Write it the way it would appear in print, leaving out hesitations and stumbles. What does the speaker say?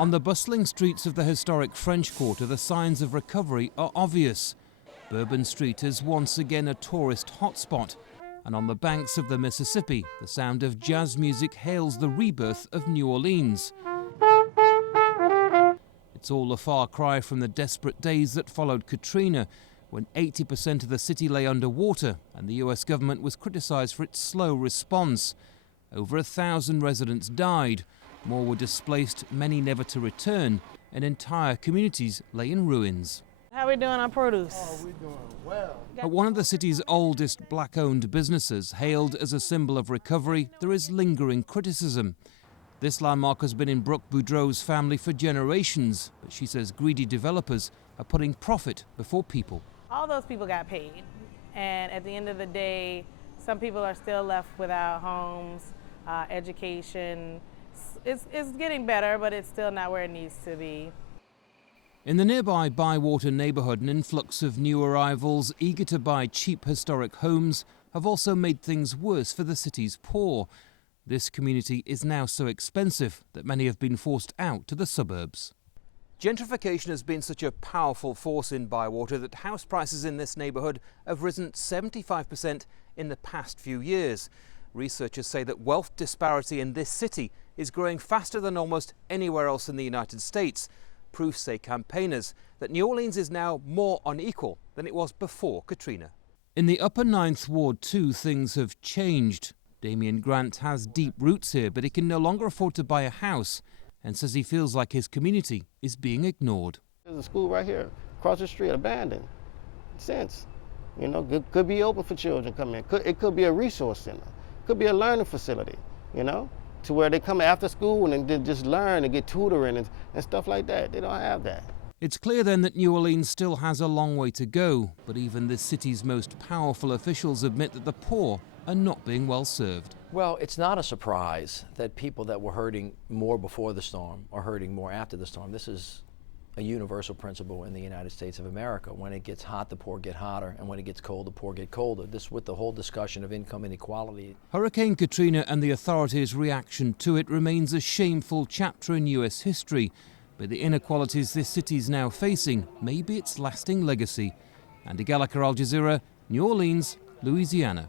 On the bustling streets of the historic French Quarter, the signs of recovery are obvious. Bourbon Street is once again a tourist hotspot. And on the banks of the Mississippi, the sound of jazz music hails the rebirth of New Orleans. It's all a far cry from the desperate days that followed Katrina, when 80% of the city lay underwater and the US government was criticized for its slow response. Over 1,000 residents died, more were displaced, many never to return, and entire communities lay in ruins. How we doing on produce? Oh, we're doing well. At one of the city's oldest black-owned businesses, hailed as a symbol of recovery, there is lingering criticism. This landmark has been in Brooke Boudreau's family for generations, but she says greedy developers are putting profit before people. All those people got paid, and at the end of the day, some people are still left without homes, education. It's getting better, but it's still not where it needs to be. In the nearby Bywater neighbourhood, an influx of new arrivals eager to buy cheap historic homes have also made things worse for the city's poor. This community is now so expensive that many have been forced out to the suburbs. Gentrification has been such a powerful force in Bywater that house prices in this neighbourhood have risen 75% in the past few years. Researchers say that wealth disparity in this city is growing faster than almost anywhere else in the United States. Proof, say campaigners, that New Orleans is now more unequal than it was before Katrina. In the Upper Ninth Ward too, things have changed. Damien Grant has deep roots here, but he can no longer afford to buy a house and says he feels like his community is being ignored. There's a school right here, across the street, abandoned. Since, you know, could be open for children come in. It could be a resource center. Could be a learning facility, you know, to where they come after school and then just learn and get tutoring and stuff like that. They don't have that. It's clear then that New Orleans still has a long way to go, but even the city's most powerful officials admit that the poor are not being well served. Well, it's not a surprise that people that were hurting more before the storm are hurting more after the storm. This is a universal principle in the United States of America. When it gets hot, the poor get hotter, and when it gets cold, the poor get colder. This with the whole discussion of income inequality. Hurricane Katrina and the authorities' reaction to it remains a shameful chapter in US history, but the inequalities this city is now facing may be its lasting legacy. Andy Gallagher, Al Jazeera, New Orleans, Louisiana.